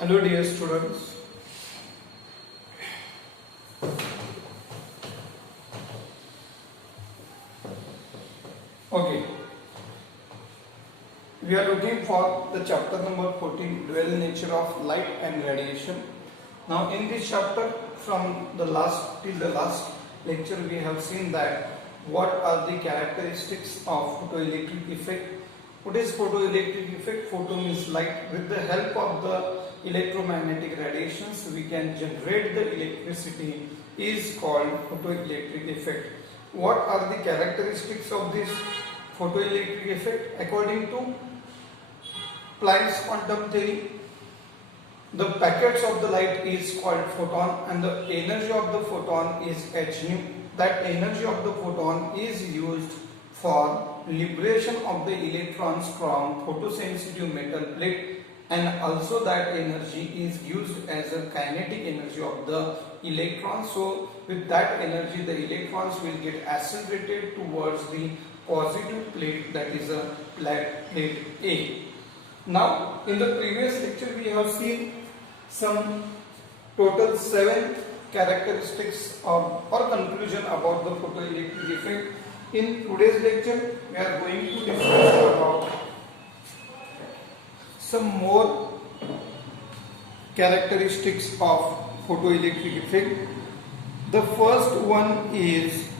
Hello dear students. Okay, we are looking for the chapter number 14, dual nature of light and radiation. Now in this chapter, from the last till the last lecture, we have seen that what are the characteristics of photoelectric effect. What is photoelectric effect? Photo means light. With the help of the electromagnetic radiations, we can generate the electricity, is called photoelectric effect. What are the characteristics of this photoelectric effect? According to Planck's quantum theory, the packets of the light is called photon and the energy of the photon is h nu. That energy of the photon is used for liberation of the electrons from photosensitive metal plate, and also that energy is used as a kinetic energy of the electrons. So with that energy the electrons will get accelerated towards the positive plate, that is a plate A. Now in the previous lecture we have seen some total 7 characteristics or conclusion about the photoelectric effect. In today's lecture we are going to discuss about some more characteristics of photoelectric effect. The first one is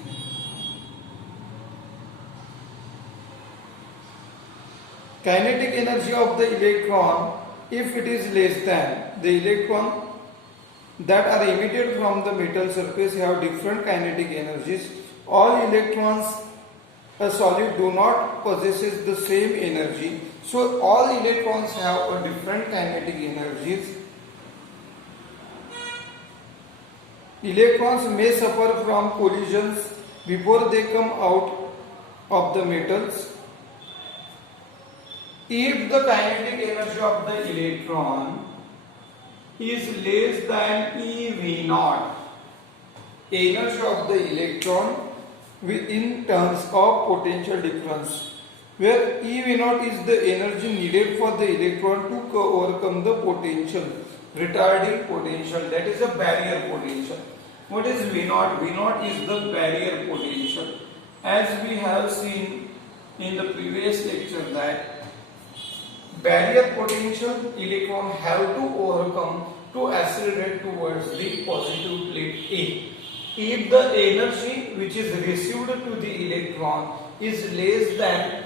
kinetic energy of the electron. If it is less than, the electron that are emitted from the metal surface have different kinetic energies. All electrons a solid do not possesses the same energy, so all electrons have a different kinetic energies. Electrons may suffer from collisions before they come out of the metals. If the kinetic energy of the electron is less than eV0, energy of the electron in terms of potential difference, where eV0 is the energy needed for the electron to overcome the potential, retarding potential, that is a barrier potential. What is V0? V0 is the barrier potential. As we have seen in the previous lecture that barrier potential electron have to overcome to accelerate towards the positive plate A. If the energy which is received to the electron is less than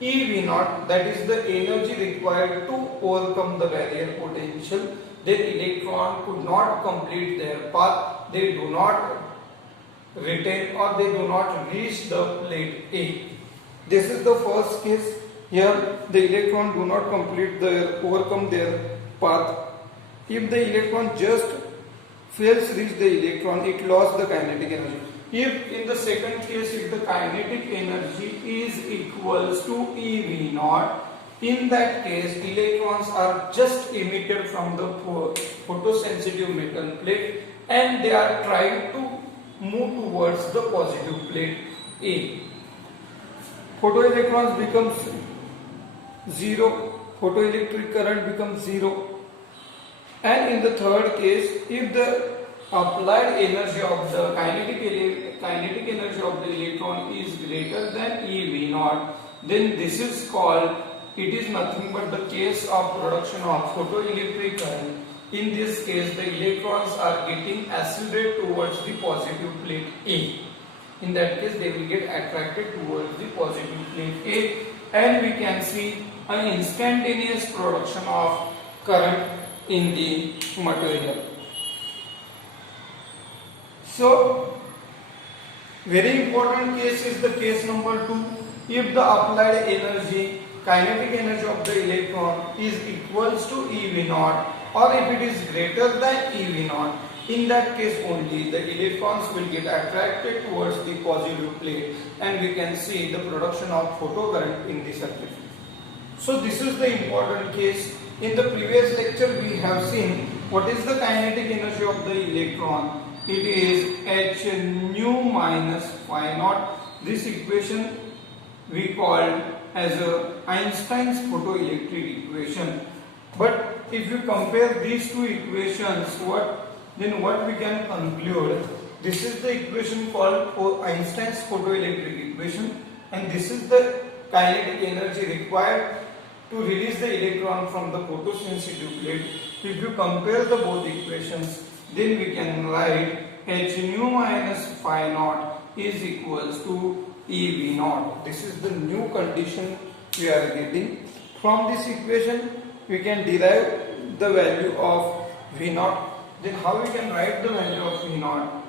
eV0, that is the energy required to overcome the barrier potential, then electron could not complete their path, they do not retain or they do not reach the plate A. This is the first case. Here the electron do not overcome their path. If the electron just fails reach the electron, it lost the kinetic energy. If in the second case, if the kinetic energy is equals to eV0, in that case electrons are just emitted from the photosensitive metal plate and they are trying to move towards the positive plate A. Photoelectrons becomes zero, photoelectric current becomes zero. And in the third case, if the applied energy of the kinetic energy of the electron is greater than eV0, then this is called, it is nothing but the case of production of photoelectric current. In this case, the electrons are getting accelerated towards the positive plate A. In that case, they will get attracted towards the positive plate A, and we can see an instantaneous production of current in the material. So very important case is the case number 2. If the applied energy, kinetic energy of the electron is equals to eV0 or if it is greater than eV0, in that case only the electrons will get attracted towards the positive plate and we can see the production of photocurrent in the circuit. So this is the important case. In the previous lecture we have seen what is the kinetic energy of the electron. It is h nu minus phi naught. This equation we called as a Einstein's photoelectric equation. But if you compare these two equations, what we can conclude? This is the equation called Einstein's photoelectric equation, and this is the kinetic energy required to release the electron from the photosensitive plate. If you compare the both equations, then we can write h nu minus phi naught is equals to eV naught. This is the new condition we are getting. From this equation, we can derive the value of V naught. Then how we can write the value of V naught?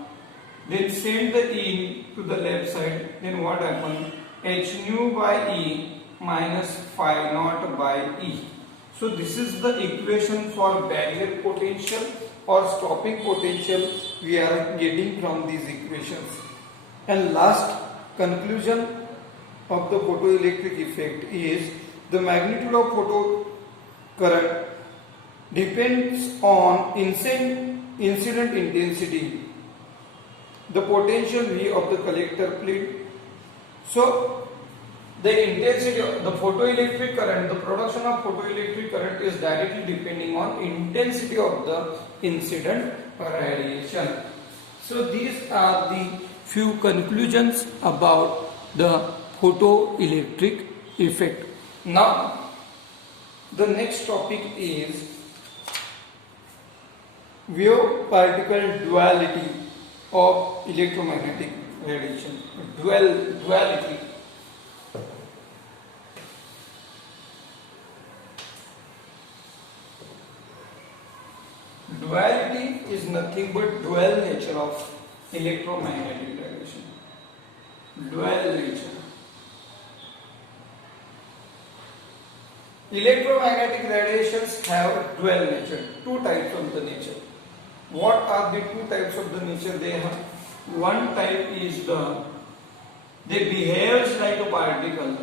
Then send the E to the left side. Then what happens? H nu by E minus phi naught by E. So this is the equation for barrier potential or stopping potential we are getting from these equations. And last conclusion of the photoelectric effect is the magnitude of photo current depends on incident intensity, the potential V of the collector plate. So the intensity of the photoelectric current, the production of photoelectric current is directly depending on intensity of the incident radiation. So these are the few conclusions about the photoelectric effect. Now the next topic is wave particle duality of electromagnetic radiation. Duality. Duality is nothing but dual nature of electromagnetic radiation. Dual nature. Electromagnetic radiations have dual nature, two types of the nature. What are the two types of the nature they have? One type is they behaves like a particle,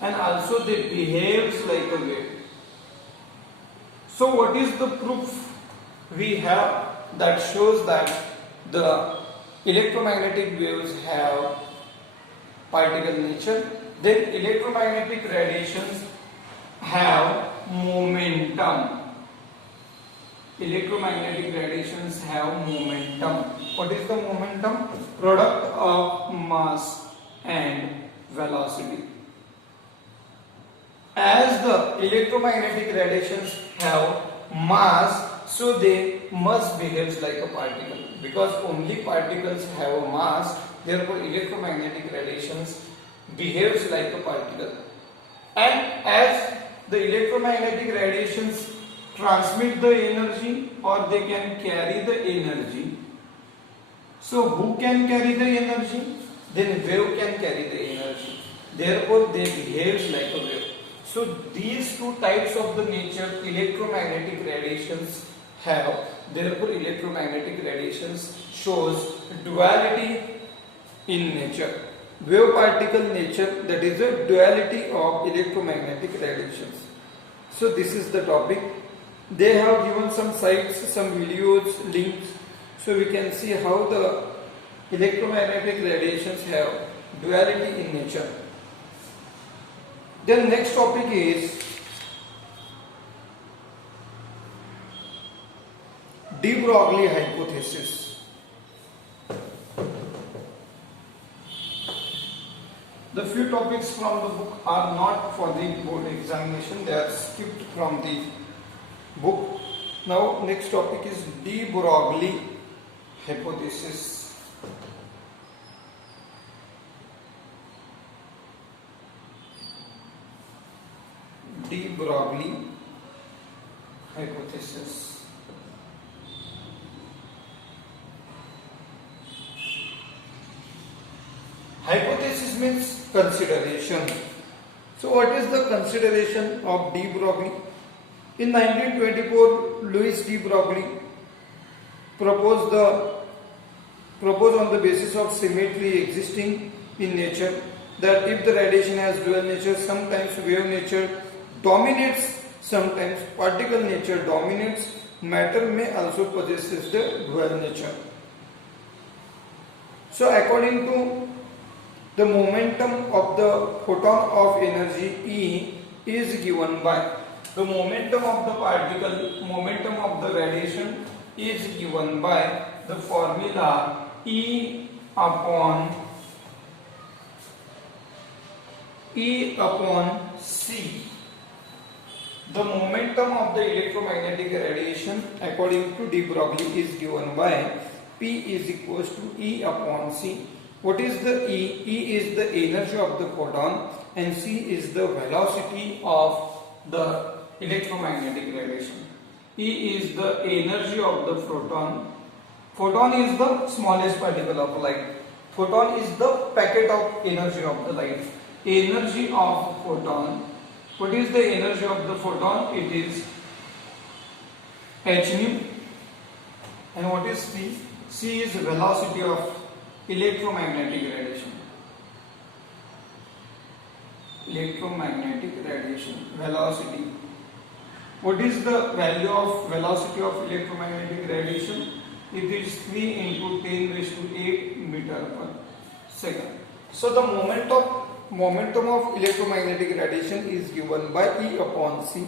and also they behaves like a wave. So what is the proof we have that shows that the electromagnetic waves have particle nature? Then electromagnetic radiations have momentum. Electromagnetic radiations have momentum. What is the momentum? Product of mass and velocity. As the electromagnetic radiations have mass, so they must behave like a particle. Because only particles have a mass, therefore electromagnetic radiations behaves like a particle. And as the electromagnetic radiations transmit the energy or they can carry the energy. So who can carry the energy? Then wave can carry the energy. Therefore they behaves like a wave. So these two types of the nature electromagnetic radiations have. Therefore electromagnetic radiations shows duality in nature. Wave particle nature, that is a duality of electromagnetic radiations. So this is the topic. They have given some sites, some videos, links, so we can see how the electromagnetic radiations have duality in nature. Then next topic is de Broglie hypothesis. The few topics from the book are not for the board examination, they are skipped from the book. Now next topic is de Broglie hypothesis. De Broglie hypothesis. Hypothesis means consideration. So what is the consideration of de Broglie? In 1924, Louis de Broglie proposed on the basis of symmetry existing in nature that if the radiation has dual nature, sometimes wave nature dominates, sometimes particle nature dominates, matter may also possesses the dual nature. So according to the momentum of the photon of energy E is given by The momentum of the particle, momentum of the radiation is given by the formula E upon C. The momentum of the electromagnetic radiation according to de Broglie is given by P is equals to E upon C. What is the E? E is the energy of the photon and C is the velocity of the electromagnetic radiation. E is the energy of the photon. Photon is the smallest particle of light. Photon is the packet of energy of the light. Energy of photon. What is the energy of the photon? It is h nu. And what is C? C is velocity of electromagnetic radiation. Electromagnetic radiation velocity. What is the value of velocity of electromagnetic radiation? It is 3 into 10 raised to 8 meter per second. So the momentum of electromagnetic radiation is given by E upon C.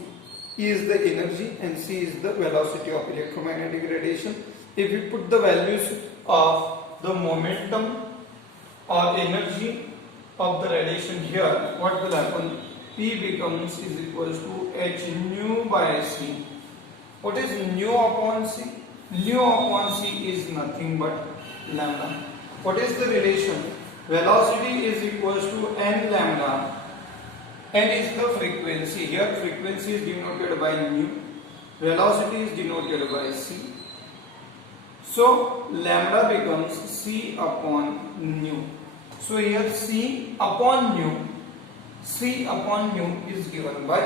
E is the energy and C is the velocity of electromagnetic radiation. If we put the values of the momentum or energy of the radiation here, what will happen? P becomes is equals to h nu by C. What is nu upon C? Nu upon C is nothing but lambda. What is the relation? Velocity is equals to n lambda. N is the frequency. Here frequency is denoted by nu. Velocity is denoted by C. So lambda becomes C upon nu. So here C upon nu is given by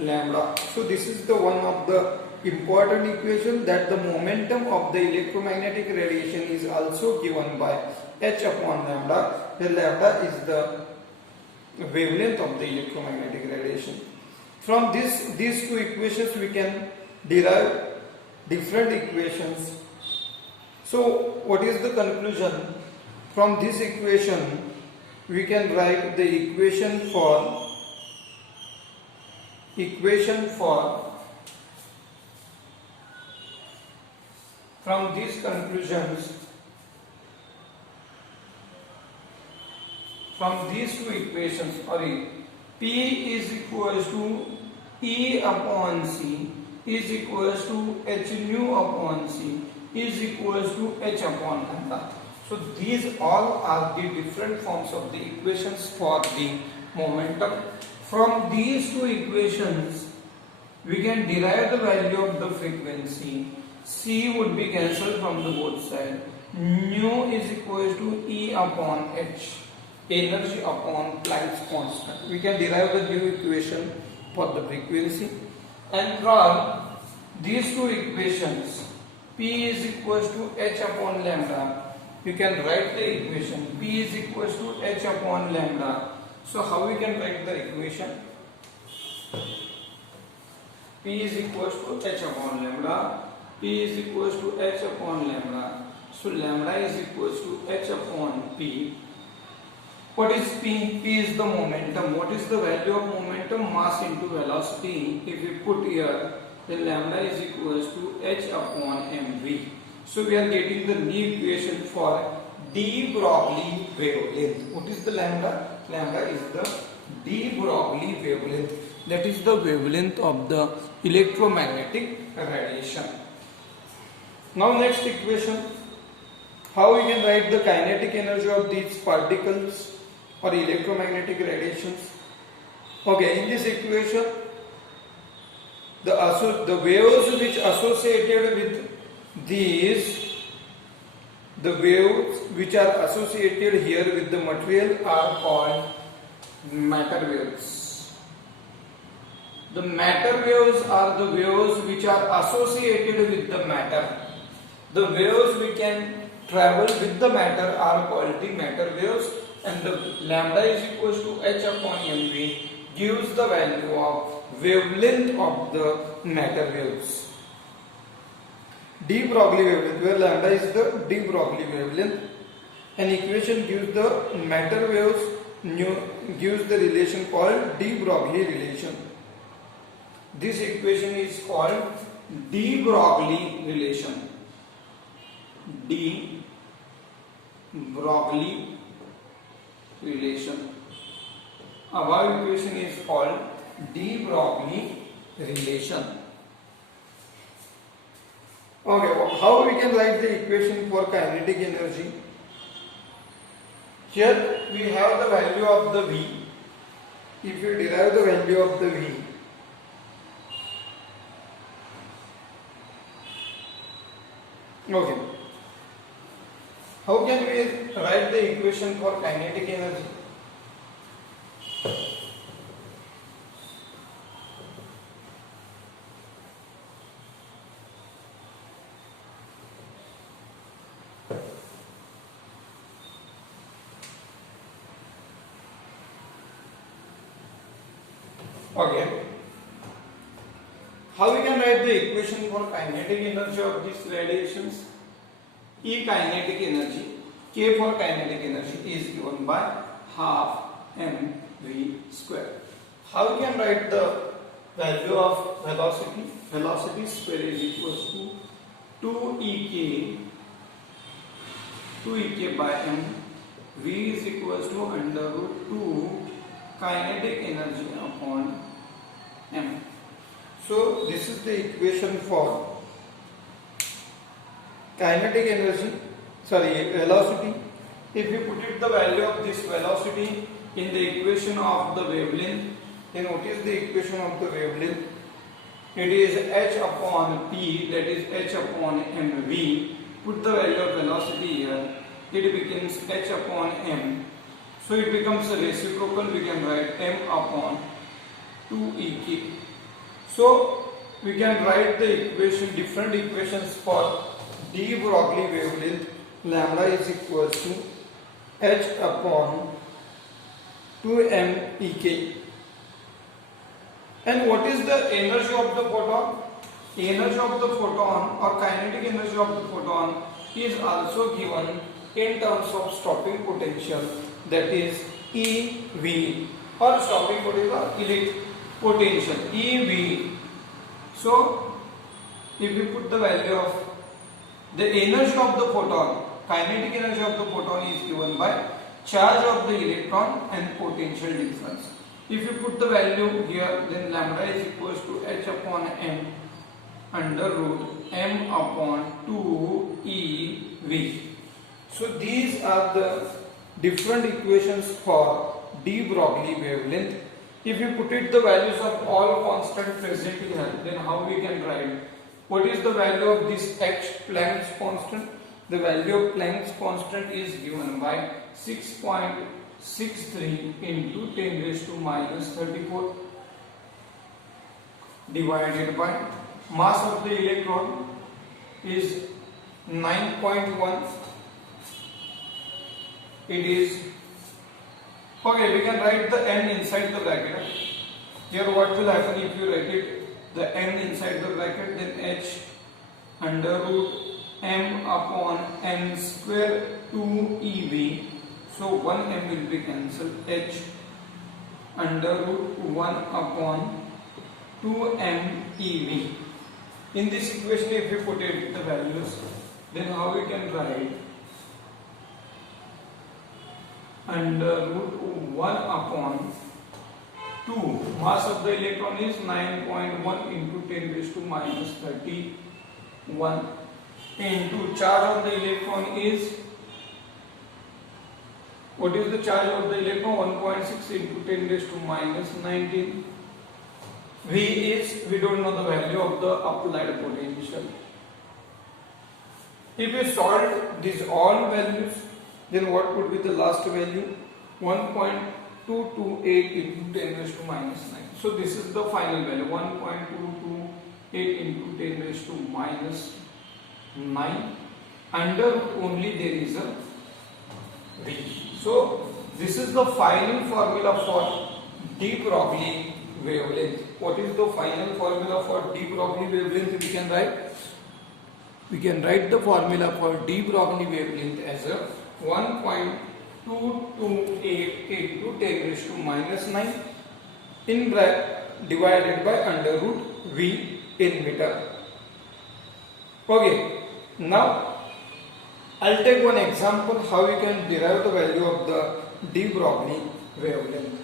lambda. So this is the one of the important equation, that the momentum of the electromagnetic radiation is also given by h upon lambda. The lambda is the wavelength of the electromagnetic radiation. From these two equations we can derive different equations. So what is the conclusion? From this equation we can write the equation for from these conclusions, from these two equations, P is equals to E upon C is equals to h nu upon C is equals to h upon lambda. So these all are the different forms of the equations for the momentum. From these two equations we can derive the value of the frequency. C would be cancelled from the both sides. Nu is equals to E upon h, energy upon Planck's constant. We can derive the new equation for the frequency. And from these two equations, P is equals to h upon lambda. You can write the equation P is equals to h upon lambda. So how we can write the equation? P is equals to h upon lambda. P is equals to h upon lambda. So lambda is equals to h upon P. What is P? P is the momentum. What is the value of momentum? Mass into velocity. If we put here, then lambda is equals to h upon mv. So we are getting the new equation for de Broglie wavelength. What is the lambda? Lambda is the de Broglie wavelength. That is the wavelength of the electromagnetic radiation. Now next equation. How we can write the kinetic energy of these particles or electromagnetic radiations? Okay, in this equation, the waves which associated with these, the waves which are associated here with the material are called matter waves. The matter waves are the waves which are associated with the matter. The waves we can travel with the matter are called the matter waves, and the lambda is equals to h upon mv gives the value of wavelength of the matter waves. De Broglie wavelength, where lambda is the de Broglie wavelength. An equation gives the matter waves, gives the relation called de Broglie relation. This equation is called de Broglie relation. De Broglie relation. Above equation is called de Broglie relation. Okay, how we can write the equation for kinetic energy? Here we have the value of the V. If you derive the value of the V, okay, how can we write the equation for kinetic energy? Okay, how we can write the equation for kinetic energy of these radiations? E kinetic energy, K for kinetic energy is given by half mv square. How we can write the value of velocity? Velocity square is equals to 2ek by m. V is equals to under root 2 kinetic energy upon m. So this is the equation for kinetic energy, velocity. If you put it the value of this velocity in the equation of the wavelength, then what is the equation of the wavelength? It is h upon p, that is h upon mv. Put the value of velocity here, it becomes h upon m. So it becomes a reciprocal, we can write m upon 2ek. So we can write the equation, different equations for de Broglie wavelength. Lambda is equals to h upon 2mek. And what is the energy of the photon? Energy of the photon or kinetic energy of the photon is also given in terms of stopping potential, that is EV, or stopping potential EV. So if we put the value of the energy of the photon, kinetic energy of the photon is given by charge of the electron and potential difference. If you put the value here, then lambda is equals to h upon m under root m upon 2 EV. So these are the different equations for de Broglie wavelength. If you put it the values of all constant present here, then how we can write? What is the value of this h, Planck's constant? The value of Planck's constant is given by 6.63 into 10 raised to minus 34 divided by mass of the electron is 9.1. It is okay. We can write the n inside the bracket. Here, what will happen if you write it the n inside the bracket? Then h under root m upon n square 2 EV. So 1 m will be cancelled. H under root 1 upon 2 m EV. In this equation, if we put it the values, then how we can write? Under root 1 upon 2, mass of the electron is 9.1 into 10 raised to minus 31 into charge of the electron is, what is the charge of the electron? 1.6 into 10 raised to minus 19. V is, we don't know the value of the applied potential. If we solve these all values, then what would be the last value? 1.228 into 10 raised to minus 9. So this is the final value, 1.228 into 10 raised to minus 9. Under only there is a V. So this is the final formula for de Broglie wavelength. What is the final formula for de Broglie wavelength? We can write the formula for de Broglie wavelength as a 1.228 into 10 raised to minus 9 in divided by under root V in meter. Okay, now I'll take one example how we can derive the value of the de Broglie wavelength.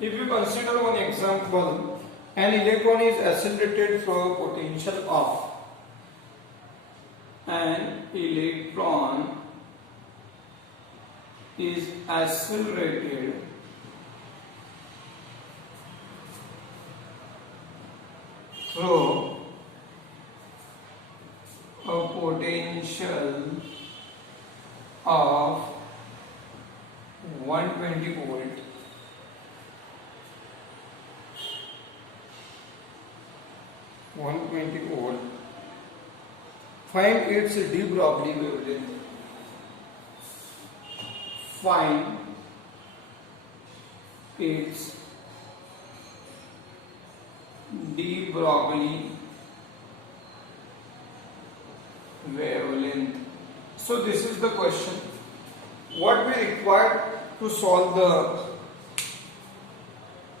If you consider one example, an electron is accelerated from a potential of an electron is accelerated through a potential of 120 volt. Find its de Broglie wavelength. Find its de Broglie wavelength. So this is the question. What we require to solve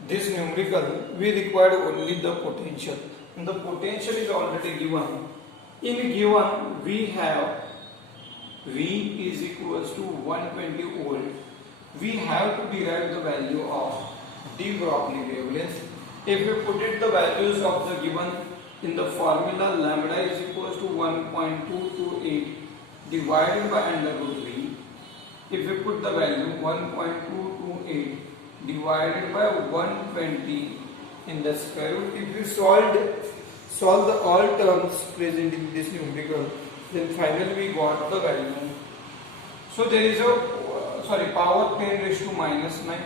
this numerical, we required only the potential. And the potential is already given. In given, we have V is equals to 120 volt. We have to derive the value of de Broglie wavelength. If we put it the values of the given in the formula, lambda is equals to 1.228 divided by under root V. If we put the value 1.228 divided by 120 in the square root, if we solve the all terms present in this numerical, then finally we got the value. So there is a power 10 raised to minus 9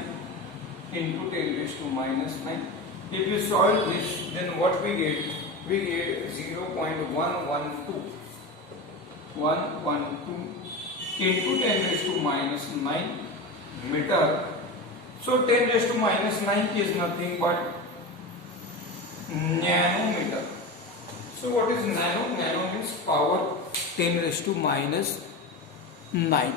into 10 raised to minus 9. If we solve this, then what we get? We get 0.112 into 10 raised to minus 9 meter. So 10 raised to minus 9 is nothing but nanometer. So what is nano? Nano means power 10 raised to minus 9.